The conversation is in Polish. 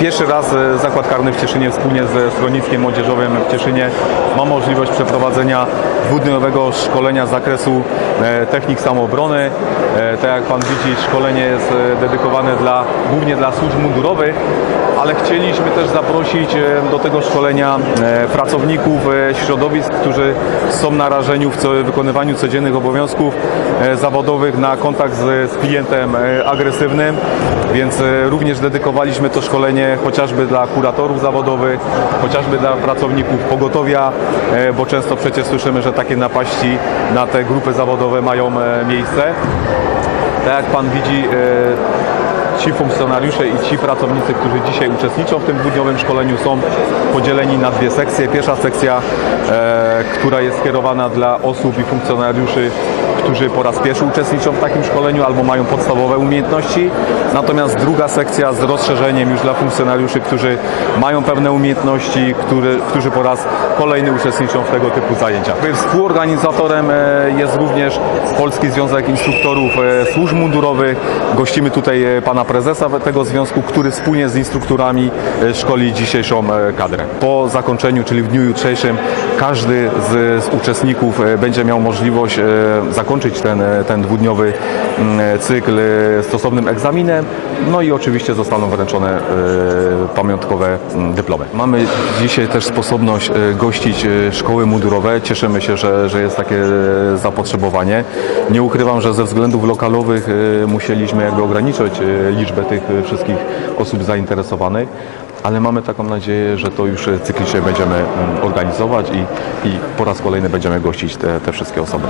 Pierwszy raz e, Zakład Karny w Cieszynie wspólnie ze schroniskiem młodzieżowym w Cieszynie ma możliwość przeprowadzenia dwudniowego szkolenia z zakresu e, technik samoobrony. E, Tak jak Pan widzi, szkolenie jest dedykowane dla, głównie dla służb mundurowych, ale chcieliśmy też zaprosić do tego szkolenia pracowników środowisk, którzy są narażeni w wykonywaniu codziennych obowiązków zawodowych na kontakt z, klientem agresywnym, więc również dedykowaliśmy to szkolenie chociażby dla kuratorów zawodowych, chociażby dla pracowników pogotowia, e, bo często przecież słyszymy, że takie napaści na te grupy zawodowe mają e, miejsce. Tak jak Pan widzi, e, ci funkcjonariusze i ci pracownicy, którzy dzisiaj uczestniczą w tym dwudniowym szkoleniu są podzieleni na dwie sekcje. Pierwsza sekcja, która jest skierowana dla osób i funkcjonariuszy, którzy po raz pierwszy uczestniczą w takim szkoleniu albo mają podstawowe umiejętności. Natomiast druga sekcja z rozszerzeniem już dla funkcjonariuszy, którzy mają pewne umiejętności, który, którzy po raz kolejny uczestniczą w tego typu zajęciach. Współorganizatorem e, jest również Polski Związek Instruktorów e, Służb Mundurowych. Gościmy tutaj e, pana prezesa tego związku, który wspólnie z instruktorami szkoli dzisiejszą kadrę. Po zakończeniu, czyli w dniu jutrzejszym, każdy z, z uczestników e, będzie miał możliwość e, zakończyć ten, e, ten dwudniowy mm, cykl stosownym egzaminem, no i oczywiście zostaną wręczone pamiątkowe mm, dyplomy. Mamy dzisiaj też sposobność gościć szkoły mundurowe. Cieszymy się, że, że jest takie zapotrzebowanie. Nie ukrywam, że ze względów lokalowych musieliśmy jakby ograniczyć liczbę tych wszystkich osób zainteresowanych, ale mamy taką nadzieję, że to już cyklicznie będziemy mm, organizować i, i po raz kolejny będziemy gościć te, te wszystkie osoby.